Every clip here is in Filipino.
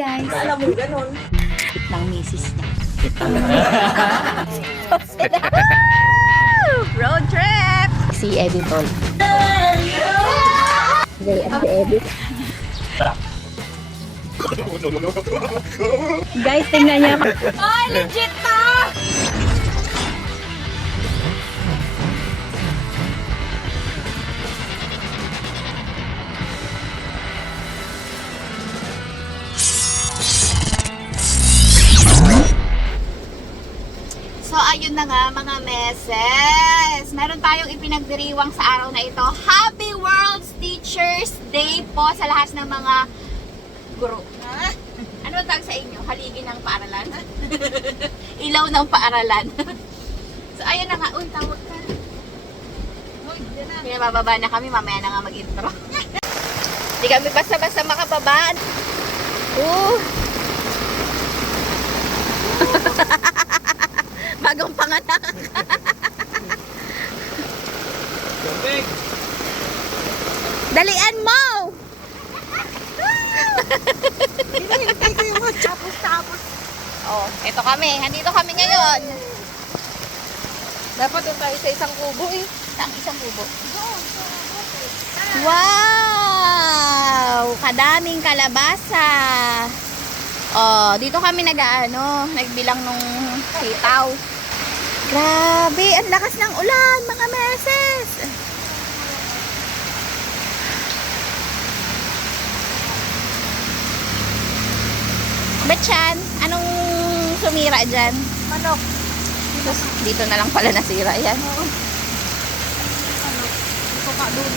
guys. Alam mo, ganun. Ng misis niya. Road trip! Si Editor. Si Edit. Guys, tingnan niya. Ay, legit to! So, ayun na nga mga meses. Meron tayong ipinagdiriwang sa araw na ito. Happy World Teachers Day po sa lahat ng mga guro. Ano tawag sa inyo? Haligi ng paaralan? Ilaw ng paaralan. So, ayun na nga. Uy, tawag ka. Kaya bababa na kami. Mamaya na nga mag-intro. Hindi kami basta-basta makababa. Bagong panganak. Dalian mo! Tapos. Oh, ito kami. Andito kami ngayon. Dapat doon tayo sa isang kubo eh. Isang kubo. Wow! Kadaming kalabasa. Oh, dito kami nagbilang nung sitaw. Grabe, ang lakas ng ulan, mga meses. Batchan, anong sumira dyan? Manok. Dito na lang pala nasira yan. Ito ka doon.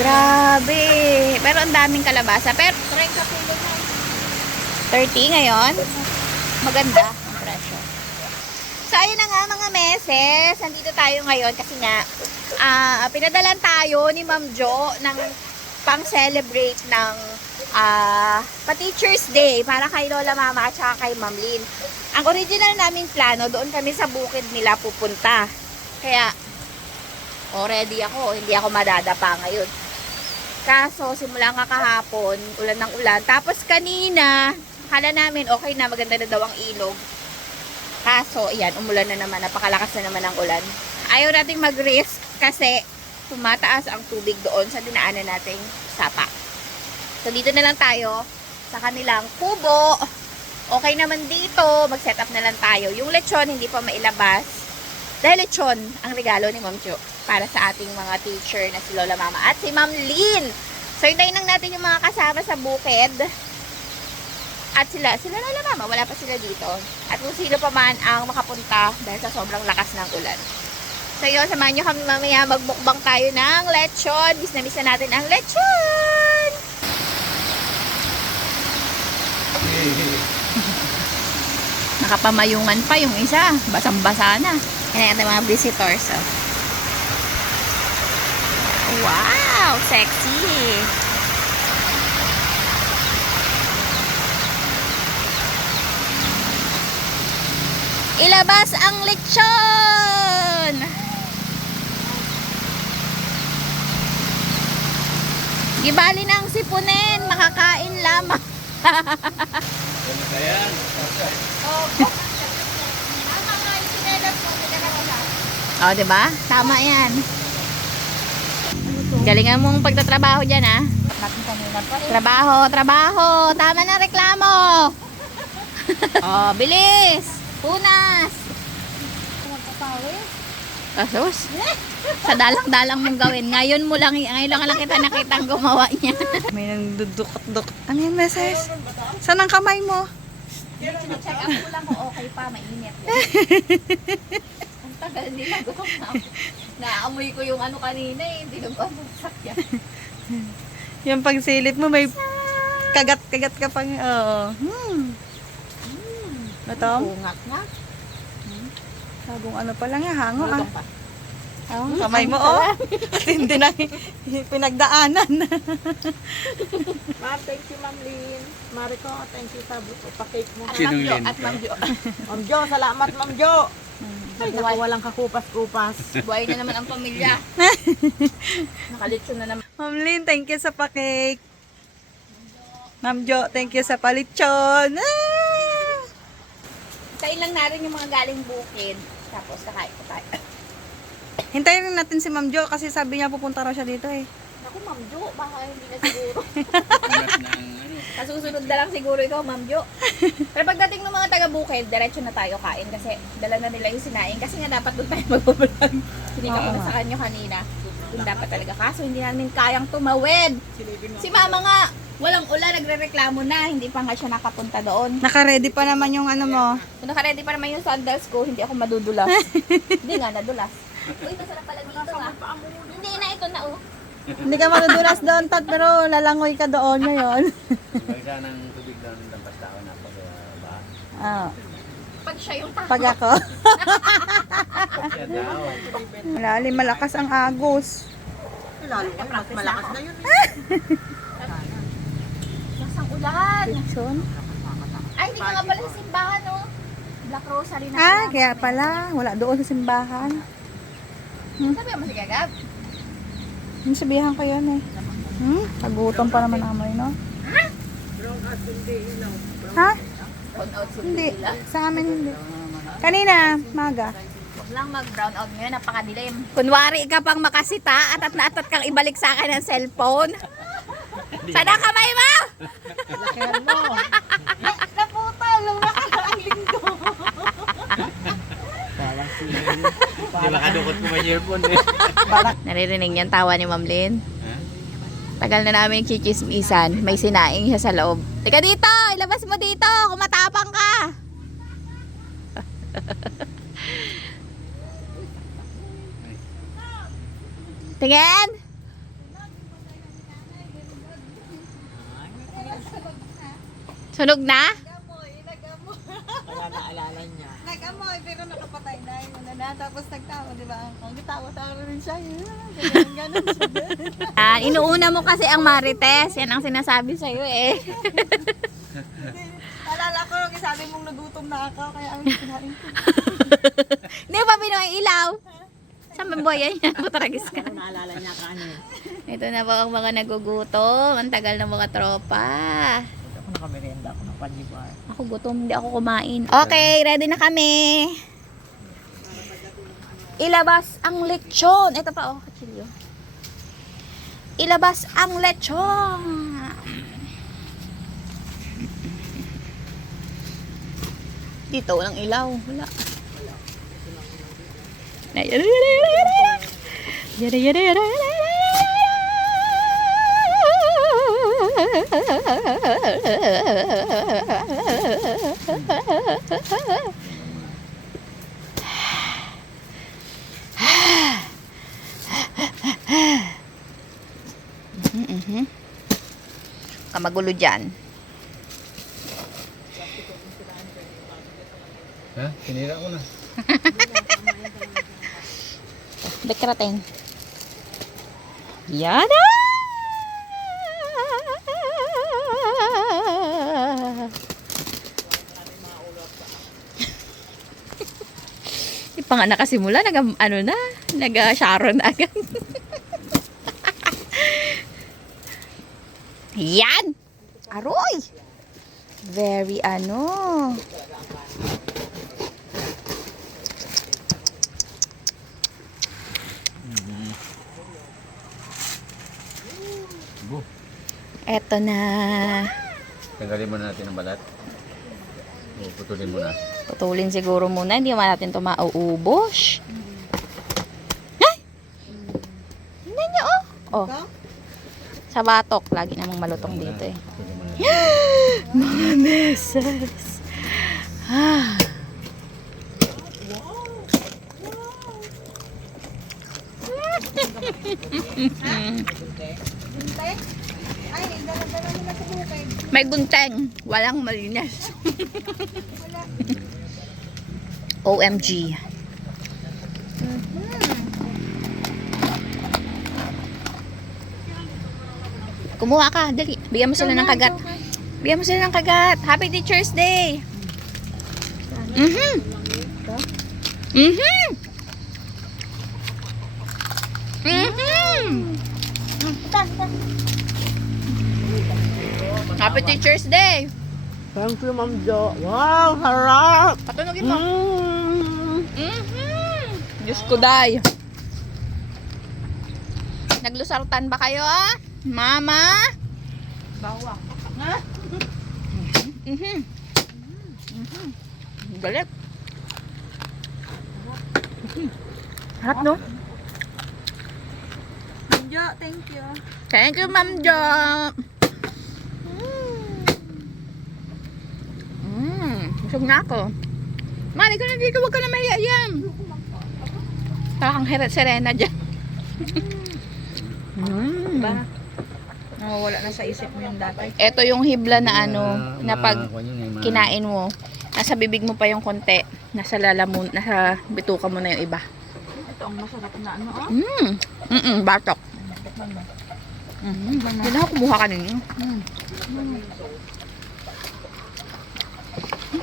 Grabe. Pero ang daming kalabasa. Pero 30 kilo na. 30 ngayon. Maganda ang presyo. So, ayun na nga mga meses. Nandito tayo ngayon kasi nga pinadalan tayo ni Ma'am Jo ng pang-celebrate ng pa-Teacher's Day para kay Lola Mama at saka kay Ma'am Lynn. Ang original naming plano, doon kami sa bukid nila pupunta. Kaya, ready ako. Hindi ako madadapa ngayon. Kaso, simula nga kahapon, ulan ng ulan. Tapos kanina, akala namin okay na, maganda na daw ang ilog. Kaso, ayan, umulan na naman. Napakalakas na naman ang ulan. Ayaw nating mag-risk kasi tumataas ang tubig doon sa dinaanan nating sapa. So, dito na lang tayo sa kanilang kubo. Okay naman dito. Mag-set up na lang tayo. Yung lechon, hindi pa mailabas. Dahil lechon, ang regalo ni Ma'am Jo para sa ating mga teacher na si Lola Mama at si Ma'am Lynn. So, hintayin lang natin yung mga kasama sa bukid. At sila Lola Mama, wala pa sila dito. At kung sino pa man ang makapunta dahil sa sobrang lakas ng ulan. So, yun, samahan nyo kami mamaya magbukbang tayo ng lechon. Miss na miss na natin ang lechon! Nakapamayungan pa yung isa. Basang-basa na. Yan ang mga visitors. Oh. Wow! Sexy! Ilabas ang lechon! Gibali ng sipunin, makakain lamang. Ano ba yan? Oh, diba? Tama yan. Galingan mong pagtatrabaho dyan, ha? Trabaho. Tama na reklamo. Oh, bilis. Punas. Kasus. Sa dalang-dalang mong gawin. Ngayon lang kita nakitang gumawa niya. May nagdudukot-dukot. Ano yung message? Saan ang kamay mo? Check up ko lang kung okay pa, mainit. Ang tagal nila gutom na. Naamoy ko yung ano kanina eh. Hindi nang sakyan. Yung pagsilip mo may kagat-kagat ka pang... Ito? Bungat nga. Bagong ano pa lang hango Bulutong pa. Kamay mo At hindi na pinagdaanan. Ma'am, thank you, Ma'am Lynn. Mariko, thank you sa pa-cake mo. Sinong Lynn? At Ma'am Jo. Ma'am Jo, salamat, Ma'am Jo. Ay, naku, walang kakupas-kupas. Buhay na naman ang pamilya. Nakalitsyon na naman. Ma'am Lynn, thank you sa pa-cake. Ma'am Jo, thank you sa palitson. Ah! Tayo lang natin yung mga galing bukid. Tapos kakain ko tayo. Hintayin rin natin si Ma'am Jo kasi sabi niya pupunta raw siya dito eh. Naku, Ma'am Jo, baka hindi na siguro. Hanap ng ano. Kasusunod na lang siguro ikaw, Ma'am Jo. Pero pagdating ng mga taga-bukid, diretso na tayo kain kasi dala na nila yung sinaing. Kasi nga dapat doon tayo mag-vlog. Sinika ko Oo na nga. sa kanyo kanina. Doon dapat talaga. Kaso hindi namin kayang tumawid. Si Mama nga, walang ulan, nagre-reklamo na. Hindi pa nga siya nakapunta doon. Naka-ready pa naman yung ano mo. Kung naka-ready pa naman yung sandals ko, hindi ako madudulas. Hindi nga, nadulas. Uy, masarap pala dito ah. Hindi na, ito na oh. Hindi ka madudulas doon, Tat, pero lalangoy ka doon ngayon. Magka ng tubig doon ng lampas tao na pag ba. Ah, Pag siya yung tao. pag ako. Siya daw. Malalim, malakas ang agos. Lalo kayo, mas malakas na yun. Lasang ulan. Lechon? Ay, hindi ka nga pala sa simbahan oh. Black Rosary na Ah, pala. kaya pala. Wala doon sa simbahan. Sabi mo si Gagab. Yung sabihan ko yun eh. Kagutom pa naman amoy, no? Ha? Brown out si Hindi. Lila. Sa amin hindi. Kanina, maga. Huwag lang mag-brown out ngayon, napakadilim. Kunwari ka pang makasita at na atat kang ibalik sa akin ng cellphone. Sana kamay mo! Lakihan mo. Naputol! Ang linggo! Hindi makadukot ko may earphone eh. Naririnig niyan tawa ni Ma'am Lynn. Ha? Tagal na namin chichismisan. May sinaing siya sa loob. Teka dito! Ilabas mo dito! Kung matapang ka! Tingin! Sunog na? Kaya naalala niya. Nag-amoy, pero nakapatay na yun na. Tapos nagtawa, di ba? Ang tawa-tawa rin siya. Ganun siya. Inuuna mo kasi ang Marites. Yan ang sinasabi sa'yo eh. Alala ko, sabi mong nagutom na ako, kaya ang kinain ko. Hindi mo pa pinuha yung ilaw. Saan ba boy yan? Mataragis ka. Naalala niya ka ano. Ito na po ang mga nagugutom. Ang tagal ng mga tropa. Ako nakamerenda ako ng panjibar. Ako gutom, hindi ako kumain. Okay, ready na kami. Ilabas ang lechon. Ito pa oh, kachilyo. Ilabas ang lechon. Dito walang ilaw. Wala. Kamagulo dyan. Ha? Sinira ko na. Bekrating. Yana! Di pa nga nakasimula, nag-Sharon agad. Yan! Aroy! Very Go. Eto na. Tanggalin muna natin ang balat. O, putulin mo na. Putulin siguro muna, hindi naman natin ito mauubos. Ay! Hindi niyo, oh. Oh. Sa batok, lagi namang malutong dito eh. Putulin mo na. Mga mesas. Ah. Ay, dala-dala nila sa bukid. May gunteng, walang malinis. OMG. Kumuha ka, dali. Bigyan mo sila ng kagat. Bigyan mo sila ng kagat. Happy Teacher's Day. Mhm. Mhm. Mhm. Happy Teacher's Day! Thank you, Ma'am Jo. Wow, harap! Patunogin mo. Mm. Diyos ko, day. Naglusartan ba kayo, ah? Mama? Bawa. Galit. Harap, no? Jo, thank you. Thank you, Ma'am Jo. Busog na ako. Mali ka na dito, huwag ka na mahiya yan. Parang Serena dyan. Wala na sa isip mo yung dati. Ito yung hibla na ano, na pag kinain kinain mo, nasa bibig mo pa yung konti, nasa lalamon, nasa bituka mo na yung iba. Ito ang masarap na ano, oh. Batok. Hindi na ako kumuha kanina.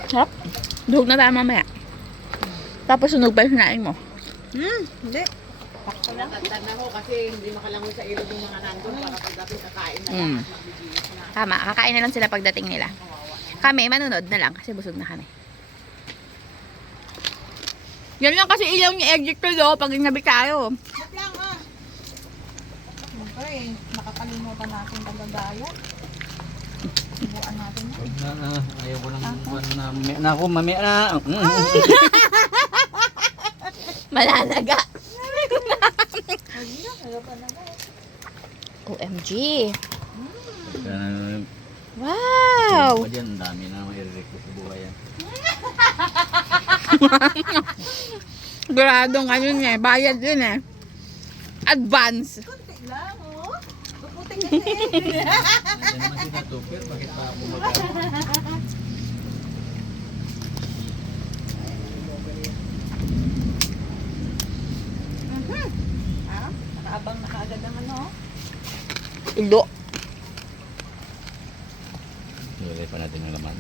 Sarap. Duhog na tayo mamaya. Tapos sunog pa yung sinain mo. Hindi. Nakatag na ko kasi hindi makalangoy sa ilog yung mga nandun para pagdating kakain na Mm. Tama, kakain na lang sila pagdating nila. Kami, manunod na lang kasi busog na kami. Yan lang kasi ilaw ni exit ko do pag inabi tayo. Wait lang, ah. Siyempre, nakakalimutan natin tagagaya. Buwan natin yan. Ayaw ko lang na ako, mamaya na. Malalaga. Ayaw pa na ba? OMG. Wow! Wow! Ang dami na i-request sa buhay yan. Gradong ano niya, bayad din eh. Advance. Kunti lang, oh. Puputing kasi. Nandiyan naman sila tupir, bakit pa bumaga? Nakaabang na kaagad ang ano. Ilo. Ilagay pa natin yung laman.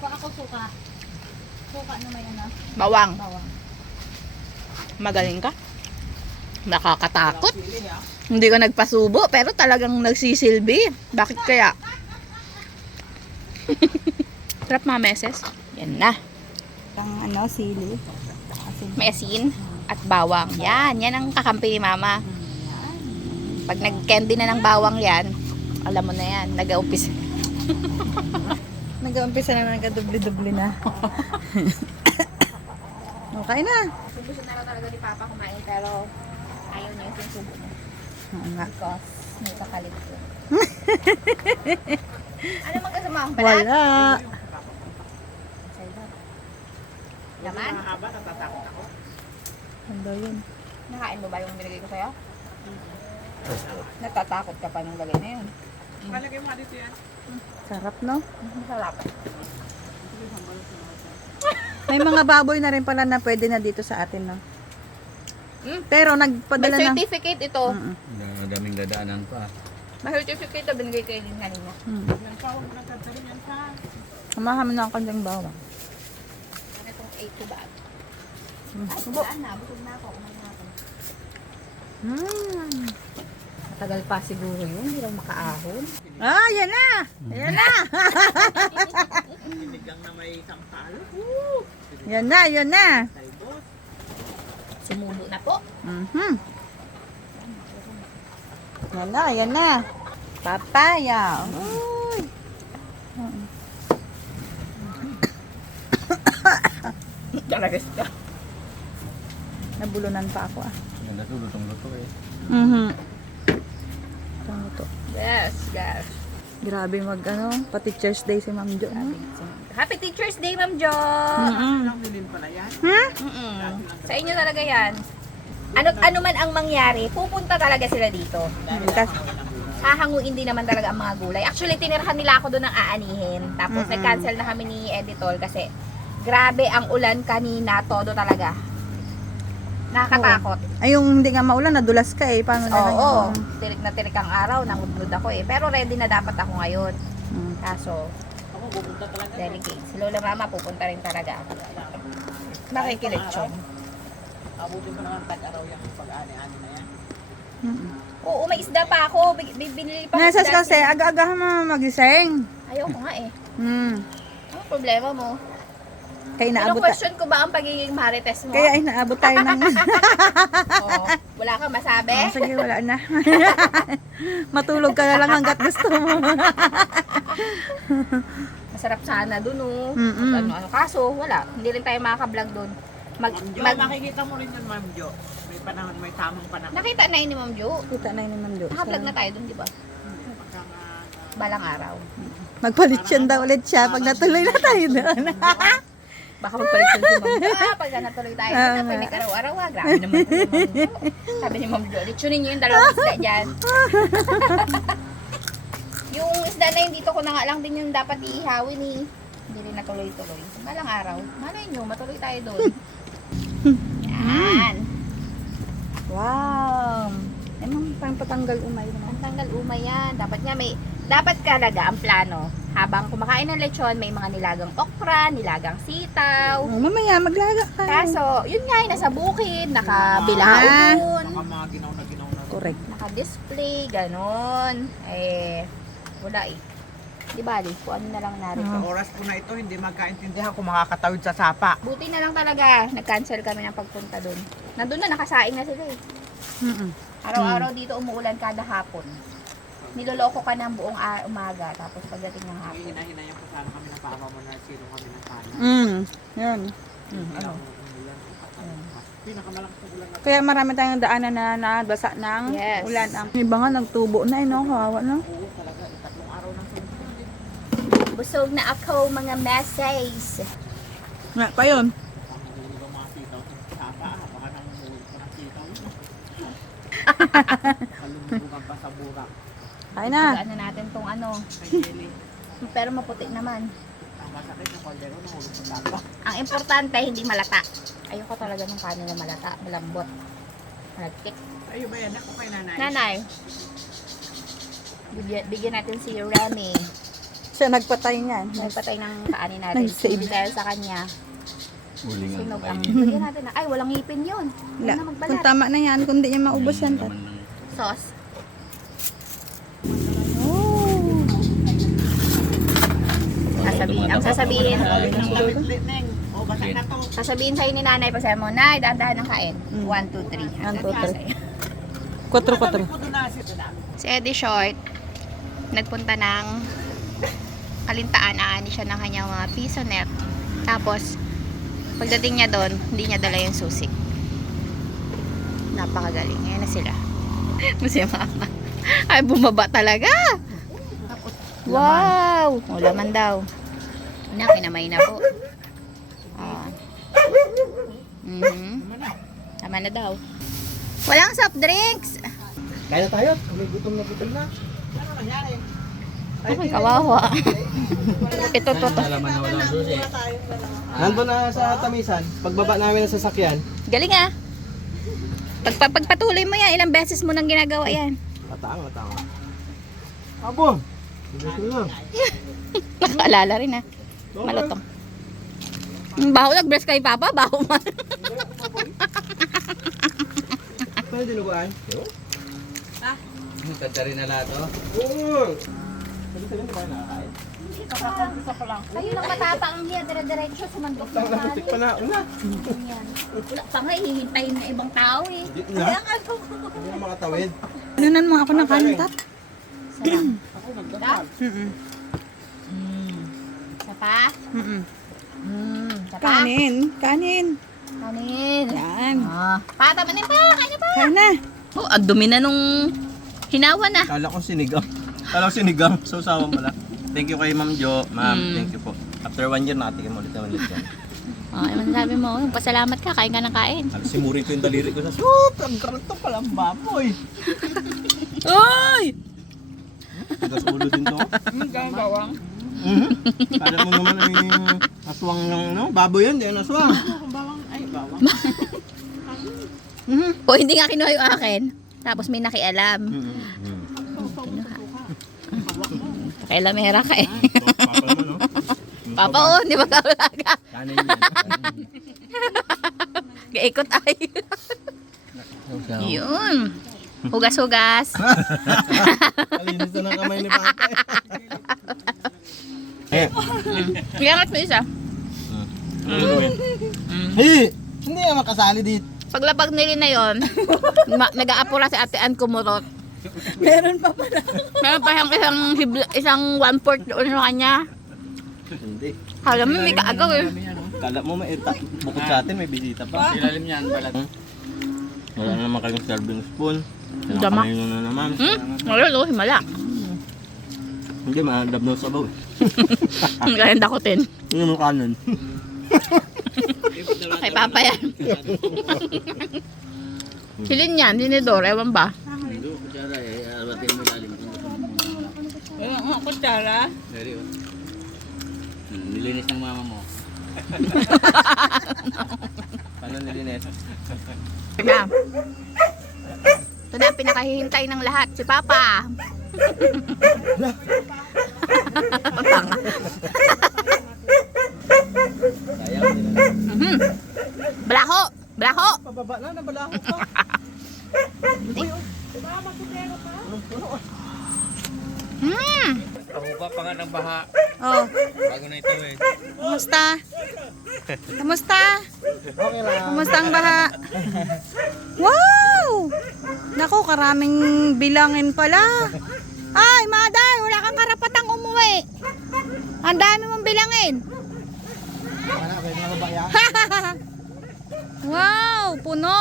Kung ako suka. Suka na may ano. Bawang. Bawang. Magaling ka. Nakakatakot. Hindi ka nagpasubo, pero talagang nagsisilbi. Bakit kaya? Sarap mga meses. Yan na. Ang ano, sili. May asin at bawang. Yan ang kakampi ni Mama. Pag nag-candy na ng bawang yan, alam mo na yan, nag-aumpisa. Nag-umpisa na nagka-dubli-dubli na. Okay na. Gusto na lang talaga ni Papa kumain, pero ayaw niya yung sinusubo niya. Oo nga. Because may kakalit ko. Ano magkasama ang balat? Wala. Laman? mahaba, natatakot ako. Ano yun? Nakain mo ba yung binigay ko sa'yo? Natatakot ka pa nung lagay na yun. Malagay mo dito yan. Sarap, no? Masarap. May mga baboy na rin pala na pwede na dito sa atin, no? Pero May nagpadala ng... certificate ito. Daming dadaanan pa. May certificate ito binigay kayo din kanina. Yan pa, huwag mo nagkatarin yan sa... Kumahaman na ang kanyang bawang. Ano itong 8 bag? Subo. Saan na? Busog na ako. Kumain na ako. Matagal pa siguro yun. Hindi lang makaahon. Ah, yan na! Yan na! Sinigang na may sampal. Yan na, yan na! Talbos. Sumulo na po. Yan na, yan na. Papaya. Uy. Talagas ka. Nabulunan pa ako ah. Ganda to, lutong-luto eh. Ito. Yes, yes. Grabe mag ano, pa Teacher's Day si Ma'am Jo. No? Happy Teacher's Day, Ma'am Jo! Lang bilhin pala yan. Sa inyo talaga yan. Ano man ang mangyari, pupunta talaga sila dito. Kasi, Hahanguin din naman talaga ang mga gulay. Actually, tinirhan nila ako doon ng aanihin. Tapos nag-cancel na kami ni editor kasi grabe ang ulan kanina, todo talaga. Nakakatakot. ay yung hindi nga maulan, nadulas ka eh. Paano na lang Oo, yung... tirik na tirik ang araw, nangudlod ako eh. Pero ready na dapat ako ngayon. Mm. Kaso, Ako, pupunta talaga. delicate. Si Lola Mama, pupunta rin talaga ako. Nakikilitsyon. Abutin ko naman tag-araw yung pag-ani-ani na yan. Oo, may isda pa ako. Binili pa Nasas isda. kasi, aga-aga mo magising. Ayoko nga eh. Ano problema mo? Kaya Pero inaabot question ko ba ang pagiging marites mo? Kaya inaabot tayo ng... Oo. Wala kang masabi? Sige, wala na. Matulog ka na lang hanggat gusto mo. Masarap sana dun oh. Mm-mm. Ano, kaso wala. Hindi rin tayo makaka-vlog dun. Makikita mo rin yun, Ma'am Jo. May panahon, may tamang panahon. Nakita na yun ni Ma'am Jo. Kita na yun naman doon. Naka-vlog na tayo dun, di ba? Pagka nga, Balang araw. Magpalit siya daw ulit siya pag natuloy na tayo doon. Baka magpalit yun si Ma'am Jo. Pagka natuloy tayo, pwede araw-araw ah. Grabe naman ito si Ma'am Jo. Sabi ni Ma'am Jo, litsunin niyo yung dalawang isda dyan. Yung isda na yun, dito ko na nga lang din yung dapat iihawin eh. Hindi rin natuloy-tuloy. Balang araw. Malay nyo, matuloy tayo doon. Yan. Wow! Emang parang patanggal umay naman. Ang tanggal umay yan. Dapat talaga ang plano. Habang kumakain ng lechon, may mga nilagang okra, nilagang sitaw. Mamaya, maglaga ka. Kaso, yun nga, nasa bukid, nakabilao dun, baka mga ginaw na. Correct. naka-display, ganon. Eh, wala eh. Di bali, kung ano na lang narito. Sa oras po na ito, hindi magkaintindihan kung makakatawid sa sapa. Buti na lang talaga, nag-cancel kami ng pagpunta dun. Nandun na, nakasaing na sila eh. Araw-araw dito umuulan kada hapon. Niloloko ka ng buong umaga, tapos pagdating ng hapon. Hinahinayang po sana kami ng papa mo na sino kami ng pana. Yan. Ano? Pinakamalakas na ulan na. Kaya marami tayong daanan na nabasa ng Yes. ulan. Ang iba nga nagtubo na, no? Kawawa, no? Oo, talaga. 3 araw ng sunod. Busog na ako mga messays. Nga pa yun. Pangulong ng mga sitaw sa sapa. Baka nang hulog ko ng sitaw. Kalumugan pa sa burak. Kain na. Ano natin tong ano. Kay Jelly. Pero maputi naman. Ang masakit ng kaldero, nahulog sa sapa. Ang importante, hindi malata. Ayoko talaga ng kanin na malata, malambot. Malagkik. Ayun ba yan? Ako kay nanay. Nanay, bigyan natin si Remy. Siya nagpatay niyan. Nagpatay ng kanin natin. Nag-save. Hindi dahil sa kanya. Uling ang Sinog ang kainin. bigyan natin na. Ay, walang ngipin yun. Wala. Huwag na Kung magbalat. tama na yan, kung di niya maubos yan. Naman ng Sauce. Oh. Ang sasabihin, Lit-lit, Neng. O, basa na to. sasabihin sa'yo ni nanay, pasabi mo, Nay, dahan-dahan ng kain. 1, 2, 3. 1, 2, 3. 4. Sabi ko doon na sila. Si Eddie Short, nagpunta ng Kalintaan, aani siya ng kanyang mga piso net. Tapos, pagdating niya doon, hindi niya dala yung susi. Napakagaling. Ngayon na sila. Masaya mama. Ay, bumaba talaga. Wow! O, laman daw. Na, kinamay na po. Ah. Tama na daw. Walang soft drinks. Kaya tayo, may gutom na. Ano nangyari? Ay, kawawa. Ito. alaman na walang susi. Nandun na sa tamisan, pagbaba namin ng sasakyan, Galing ah. Pagpatuloy mo yan, ilang beses mo nang ginagawa yan. mataang. Apo! Gusto na. Nakaalala rin ah. Malutong. Baho nag-breast kay Papa, baho man. Pwede dinuguan? Kanta rin na lahat, oh. Oo! Sabi sa'yo, hindi ba nakakain? Kayo lang matapang ang hiya, dire-diretso, sumandok ng Natik pa na, una! Wala pa nga, hihintayin ng ibang tao eh. Hindi na. Hindi na makatawid. Anunan mo ako ng kanin, Tat? Sarap. Ako nagdasal. Isa pa? Isa pa? Kanin. Kanin. Yan. Pata man pa, kanya pa. Kain na. Oh, ang dumi na nung hinawan na. Kala ko sinigang. So, sawa pala. Thank you kay Ma'am Jo. Ma'am, thank you po. After 1 year, nakatikim ulit naman ito. Ay, masasabi mo, pasalamat ka, kain ka ng kain. Simurin ko yung daliri ko sa soup! Ang karanto palang baboy! Oy! Tigas ulo din to. Gawang. Kala mo naman ay aswang ng ano? Baboy yan, di yan aswang. Bawang, ay, bawang. O, hindi nga kinuha yung akin. Tapos may nakialam. Pakialamera ka eh. Papa mo, no? Papa, oh, di ba kalaga? Kanin yan. Gaikot ay. Yun. Hugas-hugas. Kalinis na ng kamay ni Papa. Iangat mo isa. Hey! Hindi ka makasali dito. Paglapag nili na yon, nag-aapura si Ate Ann kumurot. Meron pa pala. Meron pa isang 1/4 doon sa kanya. Hindi. Kala mo may kaagaw eh. Kala mo bukod sa atin may bisita pa. Ilalim niyan, balat. Wala na naman kayong serving spoon. Dama. Kinakain nyo na naman. Ngayon oh, himala. Hindi, maadab na sabaw eh. Kaya dakutin. Yun yung kanon. Kay Papa yan. Silin yan, dinidor, ewan ba? Hindi, kutsara eh. Arabatin mo ilalim. Wala nga, kutsara. Dari oh. Nilinis ng mama mo. Ano nilinis? Ito na. Ito na ang pinakahihintay ng lahat, si Papa. Tanga. Mhm. Blaho! Blaho! Pababa na, nabalaho pa. Pahuba pa nga ng baha. Oh, Bago na ito eh. kumusta? Kumusta? Okay lang. Kumusta ang baha? Wow! Naku, karaming bilangin pala. Ay, Maday, wala kang karapatang umuwi. Ang dami mong bilangin. Wow, puno.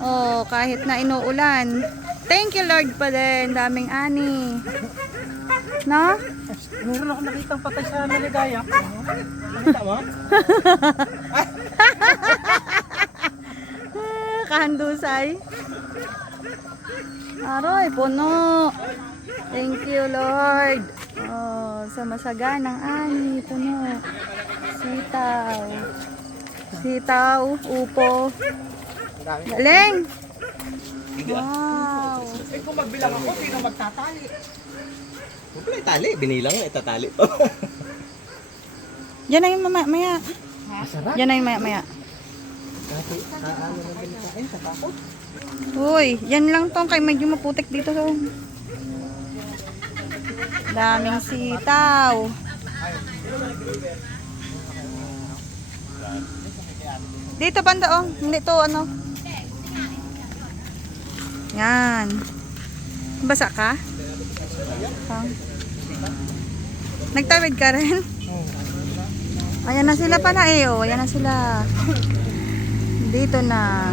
Oh, kahit na inuulan. Thank you, Lord, pa din. Daming ani. No? Meron ako nakitang patay sa naligaya. Nakita mo? Kahandusay. Aroy, puno. Thank you, Lord. Oh, sa masaganang ani, puno. Sitaw. Sitaw, upo. Galing. Wow. Eh kung magbilang ako, sino magtatali? Huwag pala itali, binilang nga, itatali pa. Yan na yung maya. Yan na yung maya. Uy, yan lang tong kay medyo maputik dito. So. Daming sitaw. Dito banda oh, hindi to ano. Yan. Basa ka? Nagtawid ka rin? Ayan na sila pala eh oh, ayan na sila. Dito na.